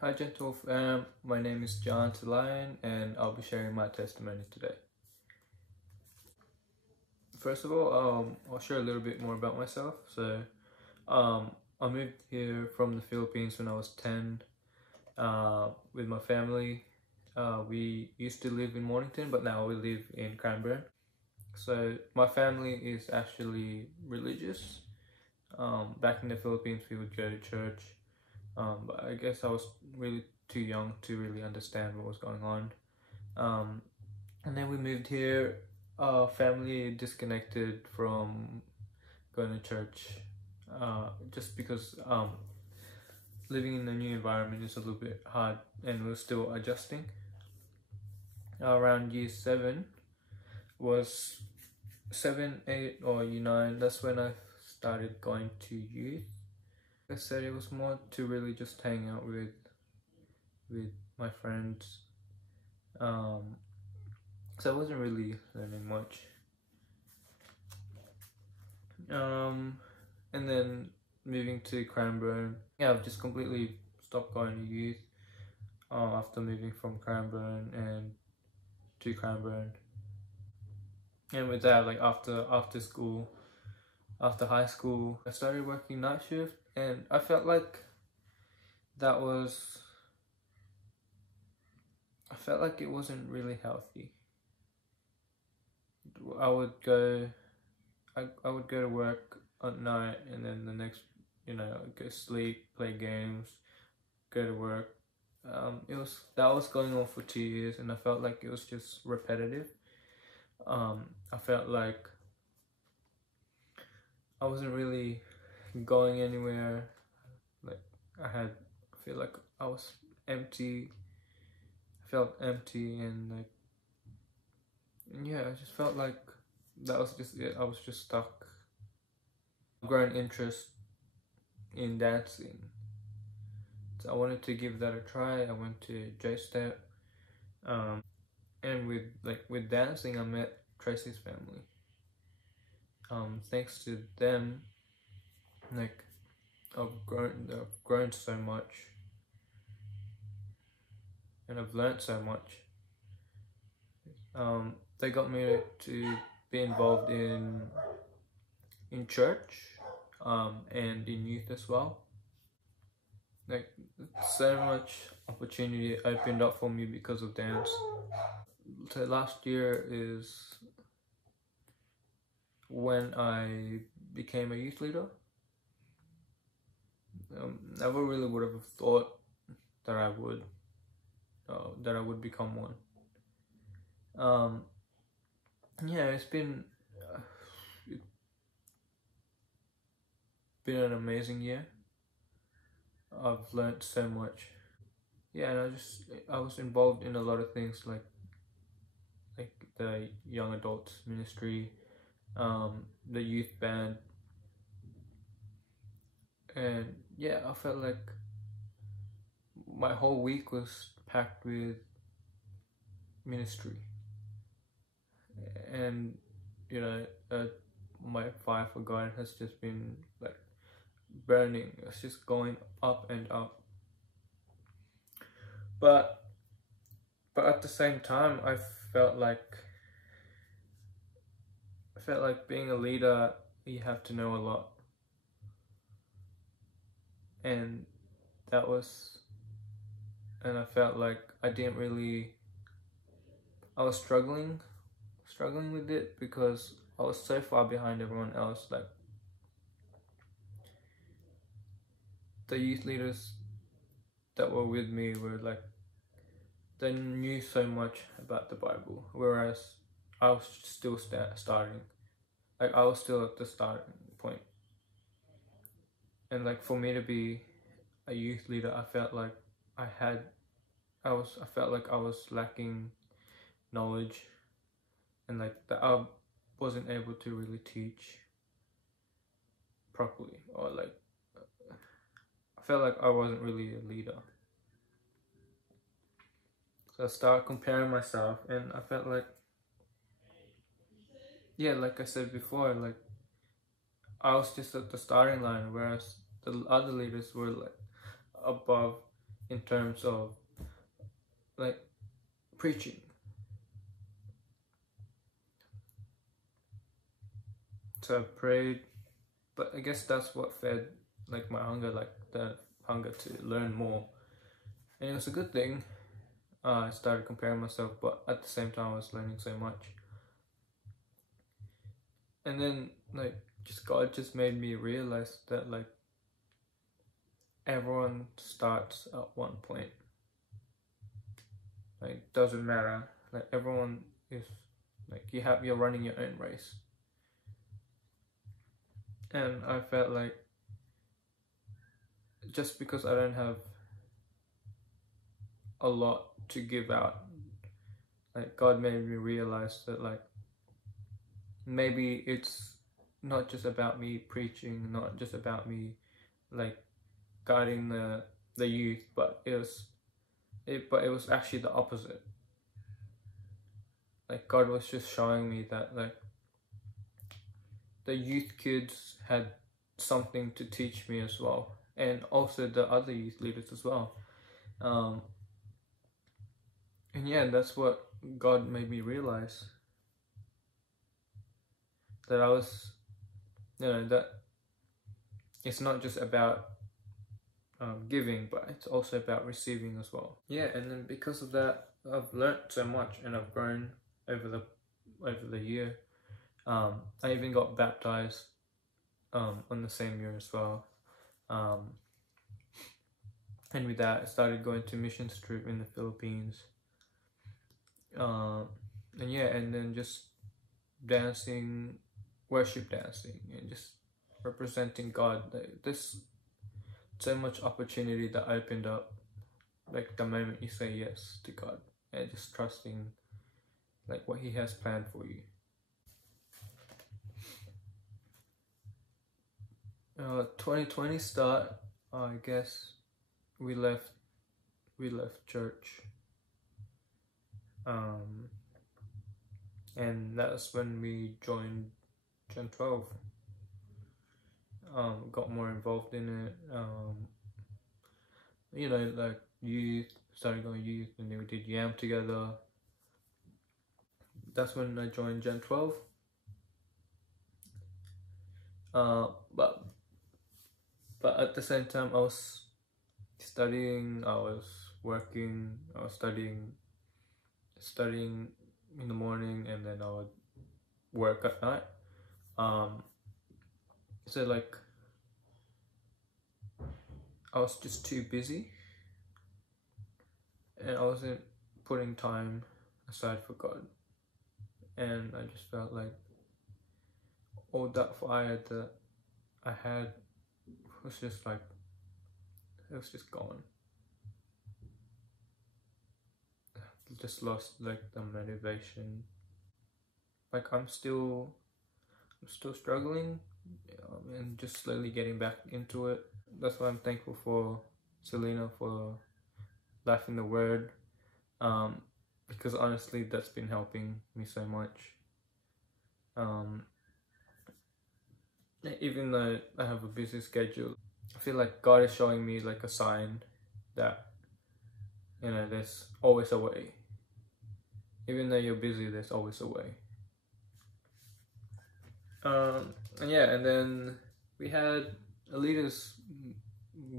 Hi, gentle fam. My name is John Lion, and I'll be sharing my testimony today. First of all, I'll share a little bit more about myself. I moved here from the Philippines when I was 10 with my family. We used to live in Mornington, but now we live in Cranbourne. So, my family is actually religious. Back in the Philippines, we would go to church. But I guess I was really too young to really understand what was going on. And then we moved here. Family disconnected from going to church, just because living in a new environment is a little bit hard, and we're still adjusting. Around year 7 was 7, 8, or year 9. That's when I started going to youth. Like I said, it was more to really just hang out with my friends. So I wasn't really learning much. And then moving to Cranbourne, yeah, I've just completely stopped going to youth after moving from Cranbourne and to Cranbourne. And with that, like after school, after high school, I started working night shift, and I felt like that was, I felt like it wasn't really healthy. I would go, I would go to work at night, and then the next, go sleep, play games, go to work. That was going on for 2 years, and I felt like it was just repetitive. I felt like I wasn't really going anywhere. Like I feel like I was empty. I felt empty, and like, yeah, I just felt like that was just it. I was just stuck. Growing interest in dancing, so I wanted to give that a try. I went to J-Step, and with dancing, I met Tracy's family. Thanks to them, like I've grown so much, and I've learned so much. They got me to be involved in church, and in youth as well. Like, so much opportunity opened up for me because of dance. So last year is when I became a youth leader. Never really would have thought that I would become one. Yeah, it's been an amazing year. I've learned so much. Yeah, and I was involved in a lot of things, like the young adults ministry, the youth band, and yeah, I felt like my whole week was packed with ministry. And my fire for God has just been like burning. It's just going up and up. But at the same time, felt like I felt like being a leader, you have to know a lot, and that was, and I felt like I didn't really. I was struggling with it because I was so far behind everyone else. Like, the youth leaders that were with me were like, they knew so much about the Bible, whereas I was still starting. Like, I was still at the starting point. And like, for me to be a youth leader, I felt like I felt like I was lacking knowledge, and like that I wasn't able to really teach properly, or like I felt like I wasn't really a leader. So I started comparing myself, and I felt like, yeah, like I said before, like I was just at the starting line, whereas the other leaders were like above in terms of like preaching. So I prayed, but I guess that's what fed like my hunger, like the hunger to learn more. And it was a good thing. I started comparing myself, but at the same time I was learning so much. And then like just God just made me realize that like everyone starts at one point. Like doesn't matter. Like everyone is like you're running your own race. And I felt like just because I don't have a lot to give out, like God made me realize that like maybe it's not just about me preaching, not just about me like guiding the youth, but it was actually the opposite. Like God was just showing me that like the youth kids had something to teach me as well, and also the other youth leaders as well. And yeah, that's what God made me realize, that I was, that it's not just about giving, but it's also about receiving as well. Yeah, and then because of that, I've learned so much and I've grown over the year. I even got baptized on the same year as well. And with that, I started going to missions trip in the Philippines. And yeah, and then just dancing, worship dancing, and just representing God. There's so much opportunity that opened up, like the moment you say yes to God and just trusting like what He has planned for you. 2020 start, I guess we left church, and that's when we joined Gen 12. Got more involved in it. Like youth, started going youth, and then we did YAM together. That's when I joined Gen 12. But at the same time, I was studying, I was working, I was studying in the morning, and then I would work at night. So like I was just too busy, and I wasn't putting time aside for God. And I just felt like all that fire that I had was just like, it was just gone. I just lost like the motivation. Like I'm still struggling, and just slowly getting back into it. That's why I'm thankful for Selena for Life in the Word, because honestly that's been helping me so much. Even though I have a busy schedule, I feel like God is showing me like a sign that there's always a way. Even though you're busy, there's always a way. And yeah, and then we had a leaders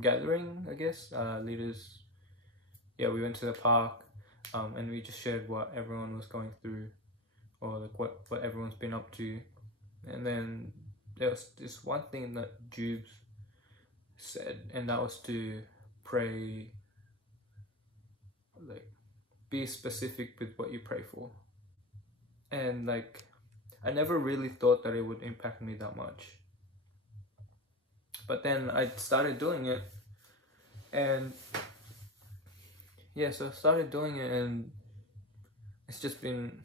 gathering, I guess. We went to the park, and we just shared what everyone was going through, or like what everyone's been up to. And then there was this one thing that Jubes said, and that was to pray, like be specific with what you pray for. And like I never really thought that it would impact me that much, but then I started doing it, and so I started doing it, and it's just been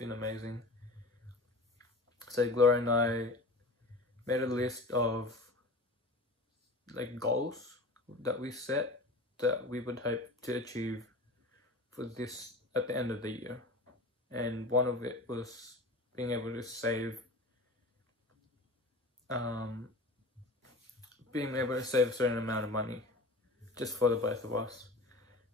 amazing. So Gloria and I made a list of like goals that we set that we would hope to achieve for this at the end of the year, and one of it was being able to save a certain amount of money just for the both of us.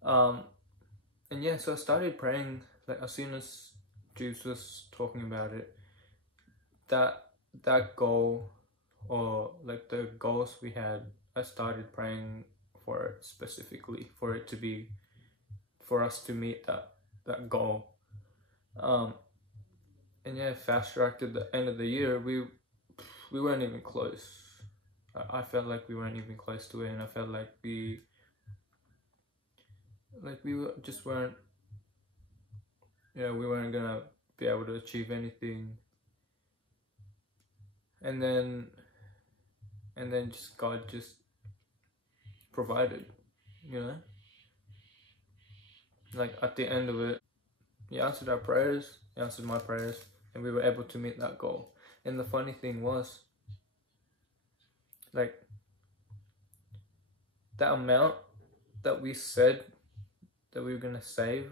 And yeah, so I started praying, like as soon as Juice was talking about it, that goal, or like the goals we had, I started praying for it specifically, for it to be, for us to meet that goal. And yeah, fast tracked at the end of the year, we weren't even close. I felt like we weren't even close to it, and I felt like we just weren't, we weren't gonna be able to achieve anything. And then just God just provided, like at the end of it, He answered our prayers, He answered my prayers, and we were able to meet that goal. And the funny thing was, like, that amount that we said that we were gonna save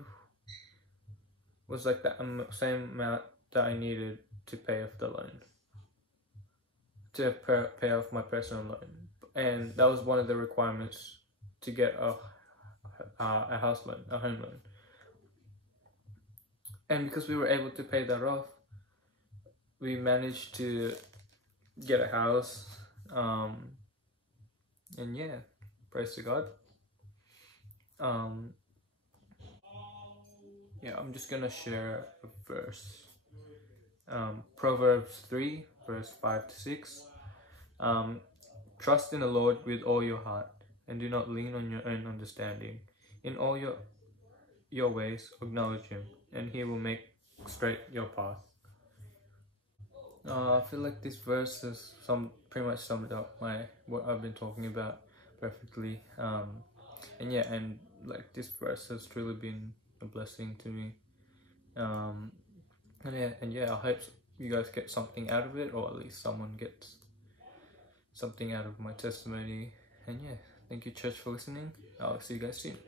was like the same amount that I needed to pay off the loan, to pay off my personal loan. And that was one of the requirements to get a house loan, a home loan. And because we were able to pay that off, we managed to get a house. And yeah, praise to God. Yeah, I'm just gonna share a verse. Proverbs 3, verse 5 to 6. Trust in the Lord with all your heart, and do not lean on your own understanding. In all your ways acknowledge Him, and He will make straight your path. I feel like this verse has pretty much summed up what I've been talking about perfectly. And yeah, and like this verse has truly been a blessing to me. And yeah, I hope you guys get something out of it, or at least someone gets something out of my testimony. And yeah, thank you, church, for listening. I'll see you guys soon.